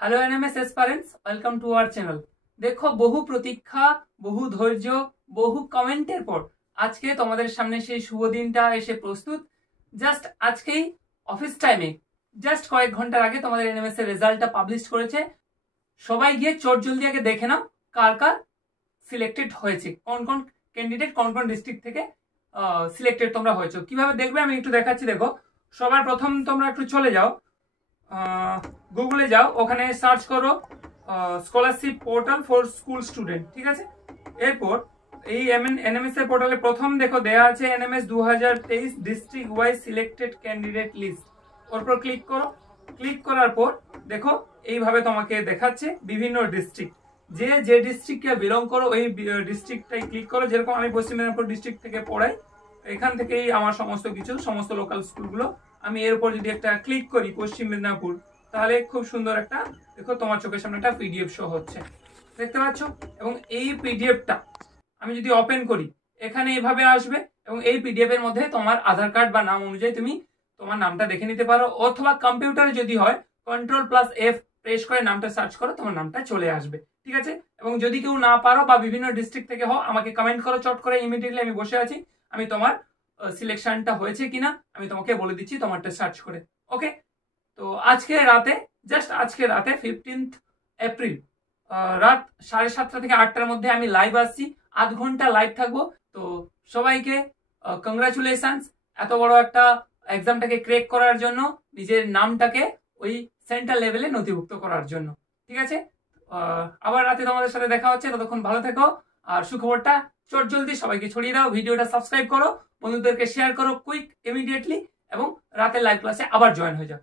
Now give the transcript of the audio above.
Hello NMS aspirants, welcome to our channel. দেখো, বহু প্রতীক্ষা, বহু ধৈর্য, বহু কমেন্টের পর আজকে তোমাদের সামনে সেই শুভ দিনটা এসে প্রস্তুত। জাস্ট আজকেই অফিস টাইমে জাস্ট কয়েক ঘন্টার আগে তোমাদের এনএমএস এর রেজাল্টটা পাবলিশ করেছে। সবাই গিয়ে চট জলদি আগে দেখে নাও কার কার সিলেক্টেড হয়েছে, কোন কোন ক্যান্ডিডেট কোন কোন ডিস্ট্রিক্ট থেকে সিলেক্টেড তোমরা হয়েছো। কিভাবে দেখবে আমি একটু দেখাচ্ছি। দেখো, সবার প্রথম তোমরা একটু চলে যাও, গুগলে যাও, ওখানে সার্চ করো scholarship portal for school student. ঠিক আছে, এরপর এই এনএমএস এর পোর্টালে প্রথম দেখো দেয়া আছে NMS 2023 district wise selected candidate list. ওর উপর ক্লিক করো। ক্লিক করার পর দেখো এইভাবে তোমাকে দেখাচ্ছে বিভিন্ন ডিস্ট্রিক্ট। যে যে ডিস্ট্রিক্টকে বিলং করো ওই ডিস্ট্রিক্টটাই ক্লিক করো। যেরকম আমি পশ্চিম মেদিনীপুর ডিস্ট্রিক্ট থেকে পড়াই, এখান থেকেই আমার সমস্ত লোকাল স্কুলগুলো। আমি এর উপর যদি একটা ক্লিক করি পশ্চিম মেদিনীপুর, তাহলে খুব সুন্দর একটা দেখো তোমার চোখের সামনে একটা পিডিএফ শো হচ্ছে, দেখতে পাচ্ছ। এবং এই পিডিএফটা আমি যদি ওপেন করি, এখানে এইভাবে আসবে এবং এই পিডিএফ এর মধ্যে তোমার আধার কার্ড বা নাম অনুযায়ী তুমি তোমার নামটা দেখে নিতে পারো, অথবা কম্পিউটারে যদি হয় Ctrl+F প্রেস করে নামটা সার্চ করো, তোমার নামটা চলে আসবে। ঠিক আছে, এবং যদি কেউ না পারো বা বিভিন্ন ডিস্ট্রিক্ট থেকে হও, আমাকে কমেন্ট করো চট করে, ইমিডিয়েটলি আমি বসে আছি, আমি তোমার সিলেকশনটা হয়েছে কিনা আমি তোমাকে বলে দিচ্ছি তোমারটা সার্চ করে। ওকে, তো আজকে রাতে, জাস্ট আজকে রাতে 15 এপ্রিল রাত 7:30 থেকে 8টার মধ্যে আমি লাইভ আসছি, আধ ঘন্টা লাইভ থাকবো। তো সবাইকে কংগ্রাচুলেশনস এত বড় একটা এক্সামটাকে ক্র্যাক করার জন্য, নিজের নামটাকে ওই সেন্ট্রাল লেভেলে নথিভুক্ত করার জন্য। ঠিক আছে, আবার রাতে তোমাদের সাথে দেখা হচ্ছে, ততক্ষণ ভালো থেকো। আর সুখবরটা চট জলদি সবাইকে ছড়িয়ে দাও, ভিডিওটা সাবস্ক্রাইব করো, বন্ধুদেরকে শেয়ার করো কুইক ইমিডিয়েটলি, এবং রাতের লাইভ ক্লাসে আবার জয়েন হয়ে যাও।